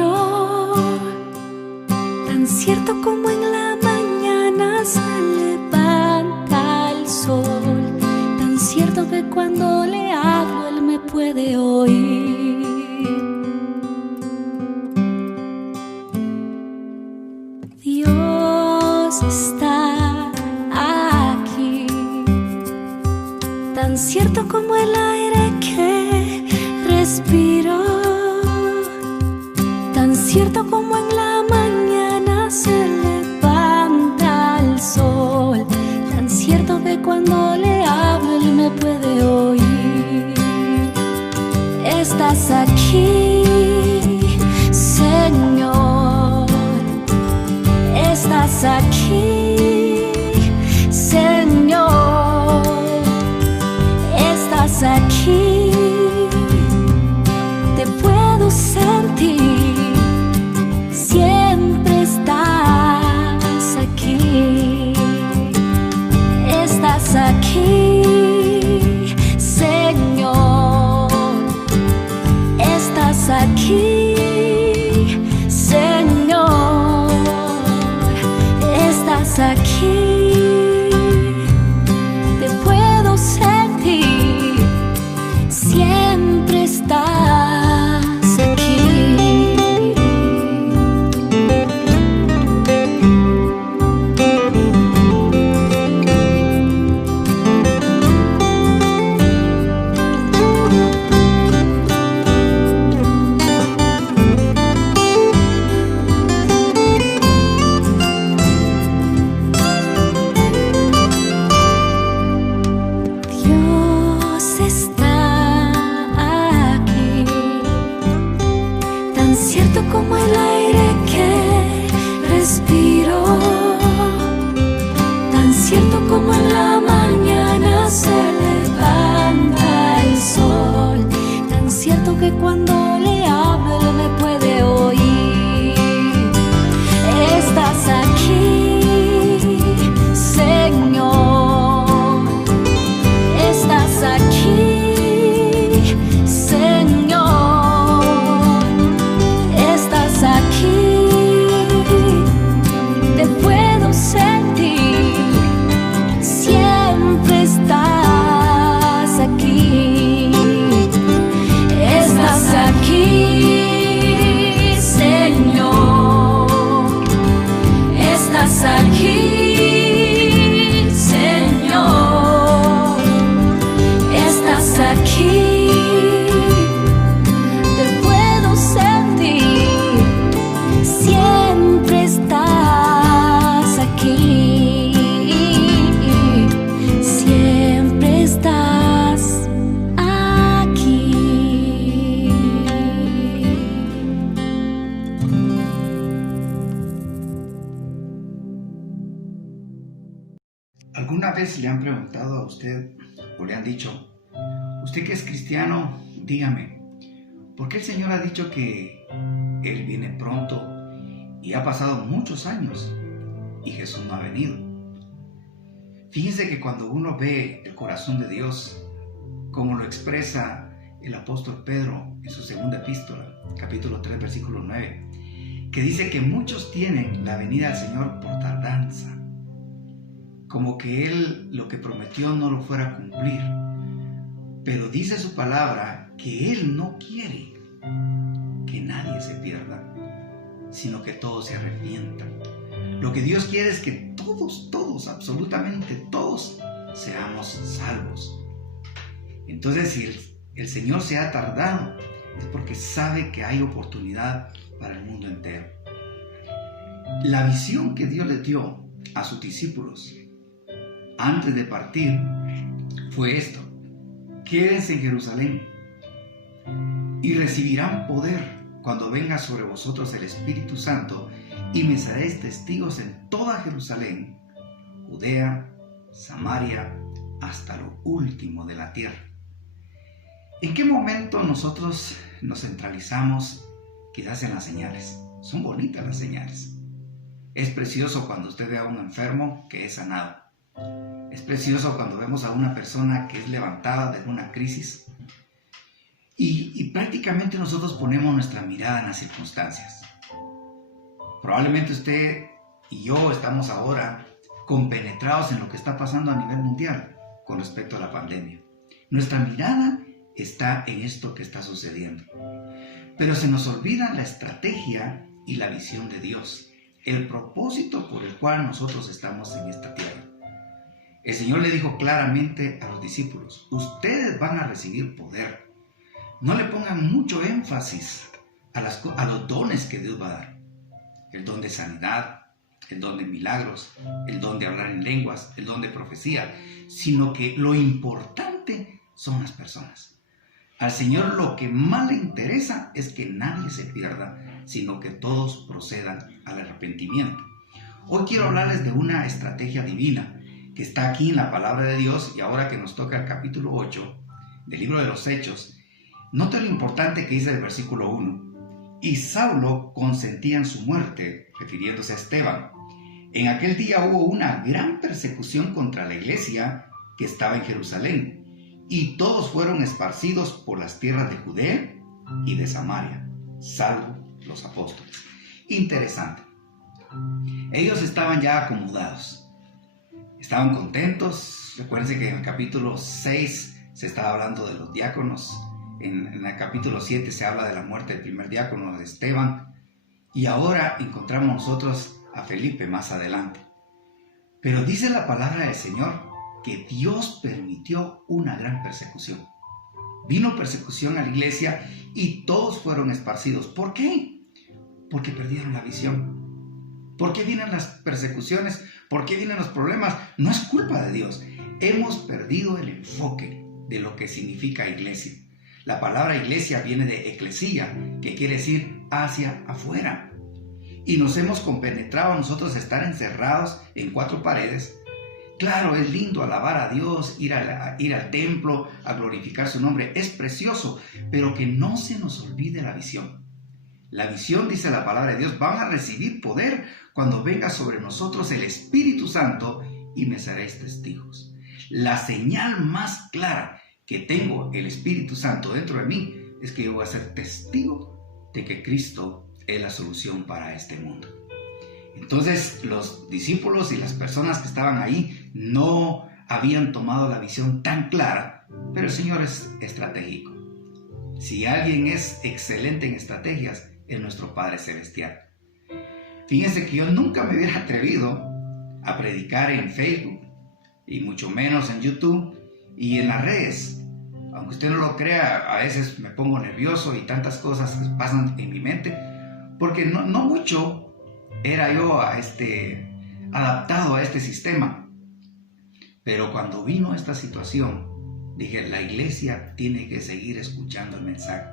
respiro, tan cierto como en la mañana se levanta el sol, tan cierto que cuando le hablo él me puede oír. Dios está aquí, tan cierto como el aire que respiro, tan cierto como en la mañana se levanta el sol, tan cierto que cuando le hablo él me puede oír. Estás aquí, Señor, estás aquí, Señor, estás aquí, te puedo sentir, siempre estás aquí, estás aquí, Señor, estás aquí, Señor, estás aquí, te puedo sentir, siempre estás aquí. Dios está aquí, tan cierto como el aire que respiro, tan cierto como en la mañana se levanta el sol, tan cierto que cuando le hablo él me puede oír. Estás aquí, Señor, estás aquí, Señor, estás aquí, te puedo sentir, siempre estás aquí, estás aquí, Señor, estás aquí, Señor, estás aquí, te puedo sentir, siempre estás aquí, siempre estás aquí. ¿Alguna vez le han preguntado a usted o le han dicho, usted que es cristiano, dígame, ¿por qué el Señor ha dicho que Él viene pronto y ha pasado muchos años y Jesús no ha venido? Fíjense que cuando uno ve el corazón de Dios, como lo expresa el apóstol Pedro en su segunda epístola, capítulo 3, versículo 9, que dice que muchos tienen la venida del Señor por tardanza, como que Él lo que prometió no lo fuera a cumplir. Pero dice su palabra que Él no quiere que nadie se pierda, sino que todos se arrepientan. Lo que Dios quiere es que todos, absolutamente todos, seamos salvos. Entonces, si el Señor se ha tardado, es porque sabe que hay oportunidad para el mundo entero. La visión que Dios le dio a sus discípulos antes de partir fue esto: quédense en Jerusalén y recibirán poder cuando venga sobre vosotros el Espíritu Santo, y me seréis testigos en toda Jerusalén, Judea, Samaria, hasta lo último de la tierra. ¿En qué momento nosotros nos centralizamos quizás en las señales? Son bonitas las señales. Es precioso cuando usted ve a un enfermo que es sanado. Es precioso cuando vemos a una persona que es levantada de una crisis. Y prácticamente nosotros ponemos nuestra mirada en las circunstancias. Probablemente usted y yo estamos ahora compenetrados en lo que está pasando a nivel mundial con respecto a la pandemia. Nuestra mirada está en esto que está sucediendo. Pero se nos olvida la estrategia y la visión de Dios, el propósito por el cual nosotros estamos en esta tierra. El Señor le dijo claramente a los discípulos: ustedes van a recibir poder. No le pongan mucho énfasis a los dones que Dios va a dar. El don de sanidad, el don de milagros, el don de hablar en lenguas, el don de profecía, sino que lo importante son las personas. Al Señor lo que más le interesa es que nadie se pierda, sino que todos procedan al arrepentimiento. Hoy quiero hablarles de una estrategia divina que está aquí en la palabra de Dios, y ahora que nos toca el capítulo 8 del libro de los Hechos, note lo importante que dice el versículo 1. Y Saulo consentía en su muerte, refiriéndose a Esteban. En aquel día hubo una gran persecución contra la iglesia que estaba en Jerusalén, y todos fueron esparcidos por las tierras de Judea y de Samaria, salvo los apóstoles. Interesante. Ellos estaban ya acomodados, estaban contentos. Recuérdense que en el capítulo 6 se estaba hablando de los diáconos. En el capítulo 7 se habla de la muerte del primer diácono, de Esteban. Y ahora encontramos nosotros a Felipe más adelante. Pero dice la palabra del Señor que Dios permitió una gran persecución. Vino persecución a la iglesia y todos fueron esparcidos. ¿Por qué? Porque perdieron la visión. ¿Por qué vienen las persecuciones? ¿Por qué vienen los problemas? No es culpa de Dios. Hemos perdido el enfoque de lo que significa iglesia. La palabra iglesia viene de eclesia, que quiere decir hacia afuera. Y nos hemos compenetrado nosotros estar encerrados en cuatro paredes. Claro, es lindo alabar a Dios, ir al templo, a glorificar su nombre. Es precioso, pero que no se nos olvide la visión. La visión, dice la palabra de Dios, van a recibir poder cuando venga sobre nosotros el Espíritu Santo y me seréis testigos. La señal más clara que tengo el Espíritu Santo dentro de mí es que yo voy a ser testigo de que Cristo es la solución para este mundo. Entonces los discípulos y las personas que estaban ahí no habían tomado la visión tan clara, pero el Señor es estratégico. Si alguien es excelente en estrategias, es nuestro Padre Celestial. Fíjense que yo nunca me hubiera atrevido a predicar en Facebook, y mucho menos en YouTube y en las redes. Aunque usted no lo crea, a veces me pongo nervioso y tantas cosas pasan en mi mente, porque no mucho era yo adaptado a este sistema. Pero cuando vino esta situación, dije, la iglesia tiene que seguir escuchando el mensaje.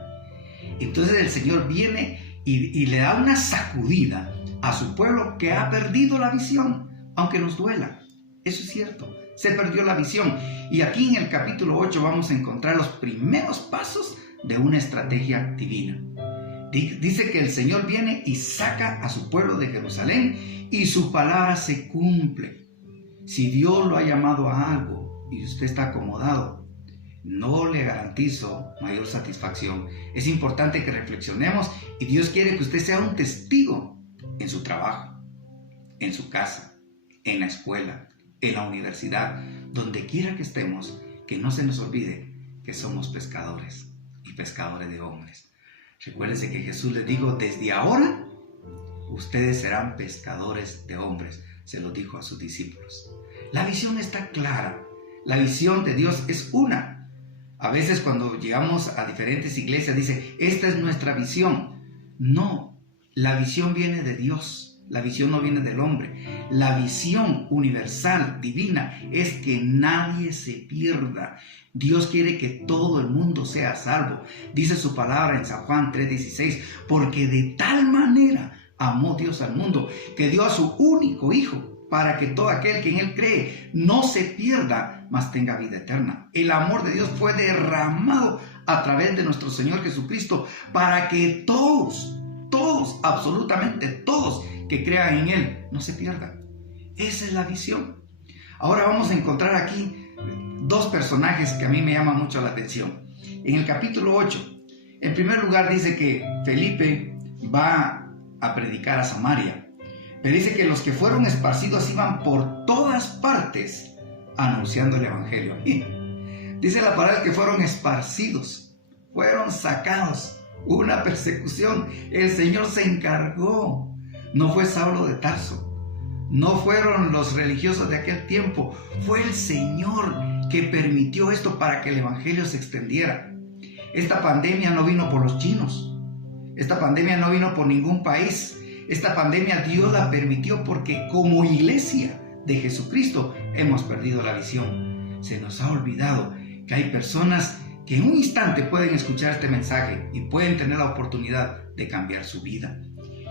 Entonces el Señor viene y le da una sacudida a su pueblo que ha perdido la visión, aunque nos duela. Eso es cierto, se perdió la visión. Y aquí en el capítulo 8 vamos a encontrar los primeros pasos de una estrategia divina. Dice que el Señor viene y saca a su pueblo de Jerusalén y su palabra se cumple. Si Dios lo ha llamado a algo y usted está acomodado, no le garantizo mayor satisfacción. Es importante que reflexionemos y Dios quiere que usted sea un testigo en su trabajo, en su casa, en la escuela, en la universidad, donde quiera que estemos, que no se nos olvide que somos pescadores y pescadores de hombres. Recuérdense que Jesús les dijo, desde ahora ustedes serán pescadores de hombres, se lo dijo a sus discípulos. La visión está clara, la visión de Dios es una. A veces cuando llegamos a diferentes iglesias dice, esta es nuestra visión. No, la visión viene de Dios, la visión no viene del hombre. La visión universal, divina, es que nadie se pierda. Dios quiere que todo el mundo sea salvo. Dice su palabra en San Juan 3:16, porque de tal manera amó Dios al mundo, que dio a su único Hijo, para que todo aquel que en Él cree no se pierda, mas tenga vida eterna. El amor de Dios fue derramado a través de nuestro Señor Jesucristo, para que todos, absolutamente todos que crean en Él, no se pierdan. Esa es la visión. Ahora vamos a encontrar aquí dos personajes que a mí me llaman mucho la atención. En el capítulo 8 En primer lugar dice que Felipe va a predicar a Samaria, pero dice que los que fueron esparcidos iban por todas partes anunciando el evangelio. Dice la palabra que fueron esparcidos, fueron sacados, hubo una persecución, el Señor se encargó. No fue Saulo de Tarso, no fueron los religiosos de aquel tiempo, fue el Señor que permitió esto para que el evangelio se extendiera. Esta pandemia no vino por los chinos, esta pandemia no vino por ningún país, esta pandemia Dios la permitió porque como iglesia de Jesucristo hemos perdido la visión. Se nos ha olvidado que hay personas que en un instante pueden escuchar este mensaje y pueden tener la oportunidad de cambiar su vida.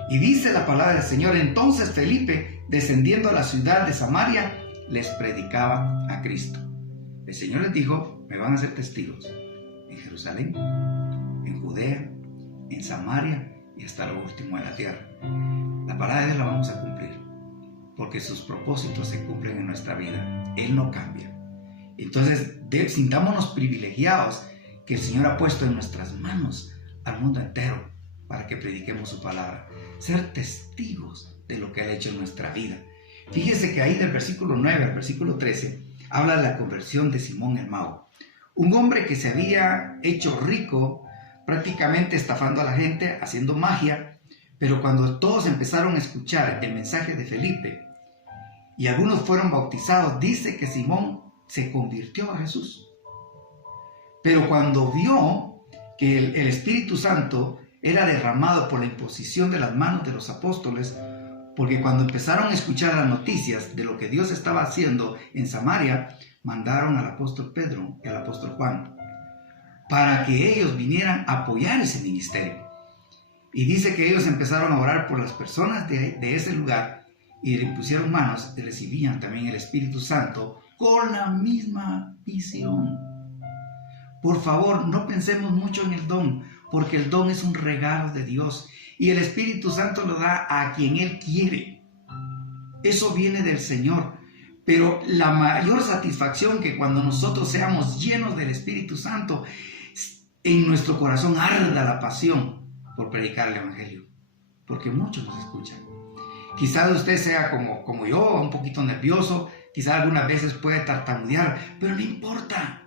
Y dice la palabra del Señor: entonces Felipe, descendiendo a la ciudad de Samaria, les predicaba a Cristo. El Señor les dijo: me van a ser testigos en Jerusalén, en Judea, en Samaria y hasta lo último de la tierra. La palabra de Dios la vamos a cumplir, porque sus propósitos se cumplen en nuestra vida. Él no cambia. Entonces, sintámonos privilegiados que el Señor ha puesto en nuestras manos al mundo entero para que prediquemos su palabra, ser testigos de lo que ha hecho en nuestra vida. Fíjese que ahí del versículo 9 al versículo 13 habla de la conversión de Simón el Mago, un hombre que se había hecho rico prácticamente estafando a la gente, haciendo magia, pero cuando todos empezaron a escuchar el mensaje de Felipe y algunos fueron bautizados, dice que Simón se convirtió a Jesús. Pero cuando vio que el Espíritu Santo era derramado por la imposición de las manos de los apóstoles, porque cuando empezaron a escuchar las noticias de lo que Dios estaba haciendo en Samaria, mandaron al apóstol Pedro y al apóstol Juan para que ellos vinieran a apoyar ese ministerio. Y dice que ellos empezaron a orar por las personas de ese lugar y le pusieron manos y recibían también el Espíritu Santo con la misma visión. Por favor, no pensemos mucho en el don, porque el don es un regalo de Dios y el Espíritu Santo lo da a quien Él quiere. Eso viene del Señor. Pero la mayor satisfacción que cuando nosotros seamos llenos del Espíritu Santo, en nuestro corazón arda la pasión por predicar el Evangelio, porque muchos nos escuchan. Quizás usted sea como yo, un poquito nervioso, quizás algunas veces puede tartamudear, pero no importa.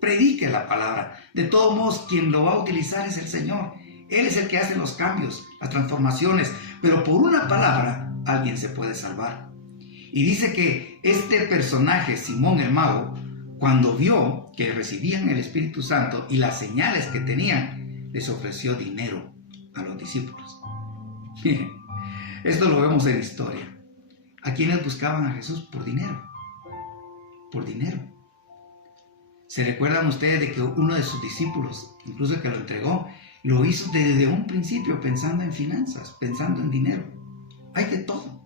Predique la palabra. De todos modos, quien lo va a utilizar es el Señor. Él es el que hace los cambios, las transformaciones, pero por una palabra alguien se puede salvar. Y dice que este personaje, Simón el Mago, cuando vio que recibían el Espíritu Santo y las señales que tenían, les ofreció dinero a los discípulos. Esto lo vemos en la historia. ¿A quiénes buscaban a Jesús? Por dinero. Por dinero. ¿Se recuerdan ustedes de que uno de sus discípulos, incluso el que lo entregó, lo hizo desde un principio pensando en finanzas, pensando en dinero? Hay de todo.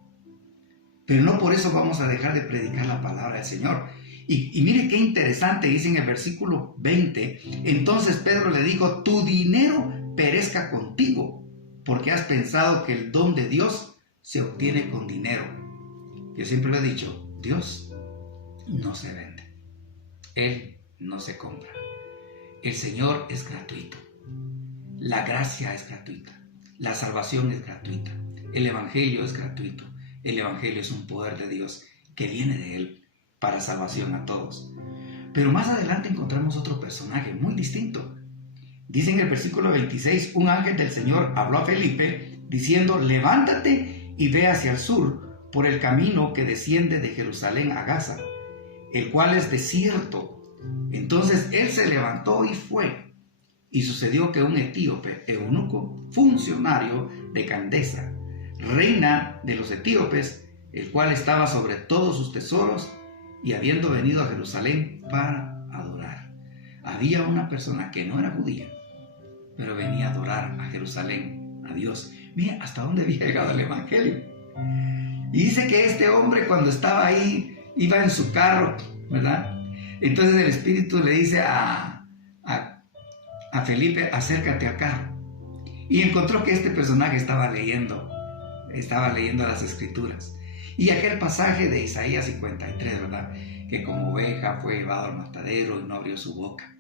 Pero no por eso vamos a dejar de predicar la palabra del Señor. Y mire qué interesante, dice en el versículo 20, entonces Pedro le dijo: tu dinero perezca contigo, porque has pensado que el don de Dios se obtiene con dinero. Yo siempre lo he dicho, Dios no se vende, Él no se compra. El Señor es gratuito, la gracia es gratuita, la salvación es gratuita, el Evangelio es gratuito. El Evangelio es un poder de Dios que viene de Él para salvación a todos. Pero más adelante encontramos otro personaje muy distinto. Dice en el versículo 26, un ángel del Señor habló a Felipe diciendo: levántate y ve hacia el sur por el camino que desciende de Jerusalén a Gaza, el cual es desierto. Entonces él se levantó y fue. Y sucedió que un etíope, eunuco, funcionario de Candace, reina de los etíopes, el cual estaba sobre todos sus tesoros, y habiendo venido a Jerusalén para adorar. Había una persona que no era judía, pero venía a adorar a Jerusalén, a Dios. Mira hasta dónde había llegado el Evangelio. Y dice que este hombre, cuando estaba ahí, iba en su carro, ¿verdad? Entonces el Espíritu le dice a Felipe: acércate al carro. Y encontró que este personaje estaba leyendo las Escrituras. Y aquel pasaje de Isaías 53, ¿verdad? Que como oveja fue llevado al matadero y no abrió su boca.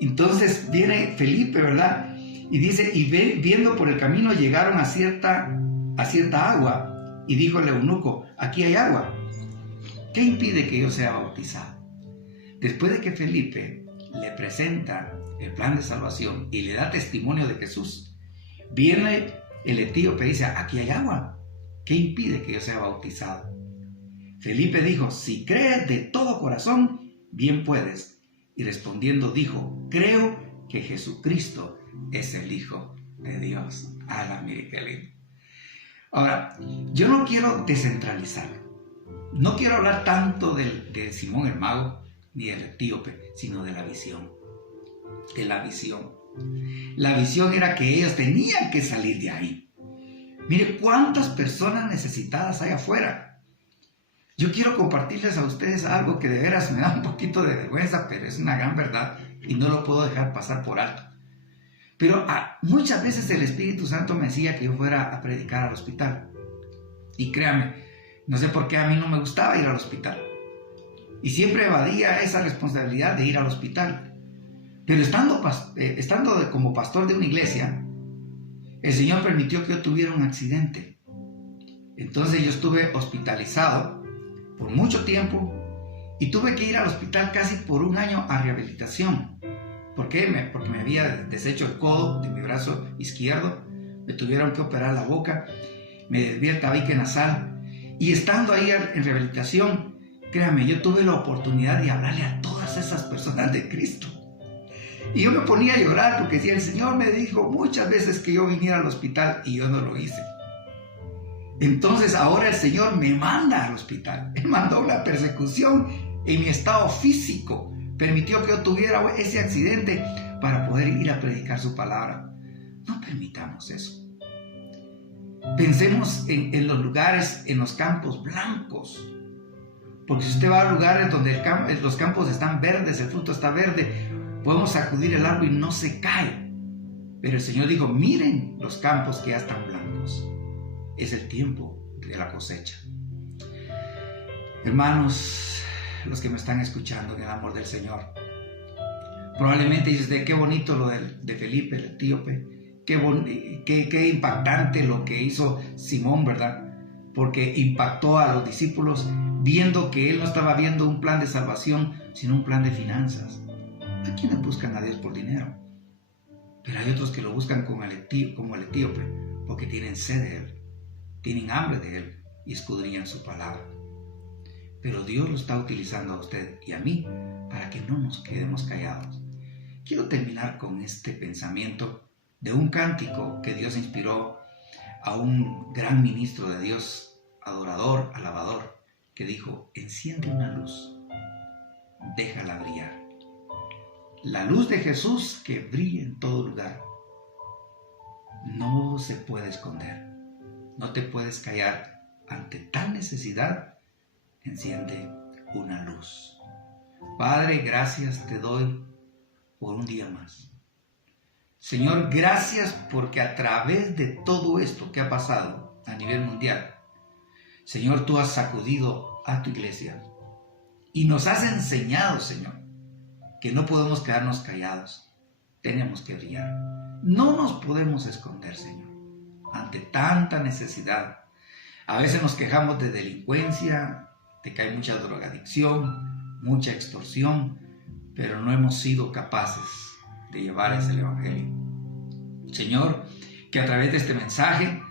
Entonces viene Felipe, ¿verdad? Y dice, y viendo por el camino llegaron a cierta agua, y dijo el eunuco, aquí hay agua. ¿Qué impide que yo sea bautizado? Después de que Felipe le presenta el plan de salvación y le da testimonio de Jesús, viene el etíope y dice, aquí hay agua. ¿Qué impide que yo sea bautizado? Felipe dijo, si crees de todo corazón, bien puedes. Y respondiendo dijo, creo que Jesucristo es el Hijo de Dios. ¡Hala, mire qué lindo! Ahora, yo no quiero descentralizar. No quiero hablar tanto de Simón el mago ni del etíope, sino de la visión. De la visión. La visión era que ellos tenían que salir de ahí. Mire cuántas personas necesitadas hay afuera. Yo quiero compartirles a ustedes algo que de veras me da un poquito de vergüenza, pero es una gran verdad y no lo puedo dejar pasar por alto. Pero muchas veces el Espíritu Santo me decía que yo fuera a predicar al hospital. Y créanme, no sé por qué a mí no me gustaba ir al hospital. Y siempre evadía esa responsabilidad de ir al hospital. Pero estando como pastor de una iglesia, el Señor permitió que yo tuviera un accidente. Entonces yo estuve hospitalizado por mucho tiempo y tuve que ir al hospital casi por un año a rehabilitación. ¿Por qué? Porque me había deshecho el codo de mi brazo izquierdo, me tuvieron que operar la boca, me desvié el tabique nasal y estando ahí en rehabilitación, créame, yo tuve la oportunidad de hablarle a todas esas personas de Cristo. Y yo me ponía a llorar porque decía, el Señor me dijo muchas veces que yo viniera al hospital y yo no lo hice. Entonces ahora el Señor me manda al hospital. Él mandó una persecución en mi estado físico. Permitió que yo tuviera ese accidente para poder ir a predicar su palabra. No permitamos eso. Pensemos en los lugares, en los campos blancos. Porque si usted va a lugares donde los campos están verdes, el fruto está verde, podemos sacudir el árbol y no se cae. Pero el Señor dijo, miren los campos que ya están blancos. Es el tiempo de la cosecha. Hermanos, los que me están escuchando en el amor del Señor, probablemente dices, qué bonito lo de Felipe, el etíope, qué impactante lo que hizo Simón, ¿verdad? Porque impactó a los discípulos viendo que él no estaba viendo un plan de salvación, sino un plan de finanzas. Hay quienes buscan a Dios por dinero, pero hay otros que lo buscan como el etíope, porque tienen sed de Él, tienen hambre de Él y escudriñan su palabra. Pero Dios lo está utilizando a usted y a mí para que no nos quedemos callados. Quiero terminar con este pensamiento de un cántico que Dios inspiró a un gran ministro de Dios, adorador, alabador, que dijo, enciende una luz, déjala brillar. La luz de Jesús que brilla en todo lugar. No se puede esconder. No te puedes callar ante tal necesidad. Enciende una luz. Padre, gracias te doy por un día más. Señor, gracias porque a través de todo esto que ha pasado a nivel mundial, Señor, tú has sacudido a tu iglesia y nos has enseñado, Señor, que no podemos quedarnos callados. Tenemos que brillar. No nos podemos esconder, Señor, ante tanta necesidad. A veces nos quejamos de delincuencia, de que hay mucha drogadicción, mucha extorsión, pero no hemos sido capaces de llevarles el Evangelio. Señor, que a través de este mensaje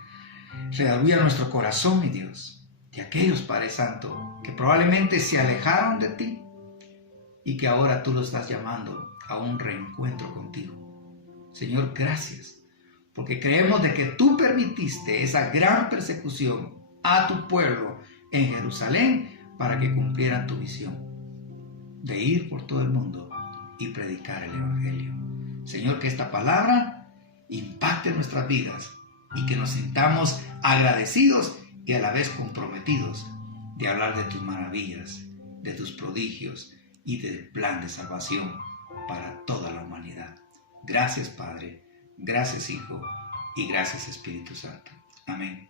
redarguya nuestro corazón, mi Dios, de aquellos, Padre Santo, que probablemente se alejaron de ti y que ahora tú lo estás llamando a un reencuentro contigo. Señor, gracias, porque creemos de que tú permitiste esa gran persecución a tu pueblo en Jerusalén para que cumplieran tu visión de ir por todo el mundo y predicar el Evangelio. Señor, que esta palabra impacte nuestras vidas y que nos sintamos agradecidos y a la vez comprometidos de hablar de tus maravillas, de tus prodigios y del plan de salvación para toda la humanidad. Gracias, Padre, gracias, Hijo, y gracias, Espíritu Santo. Amén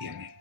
y amén.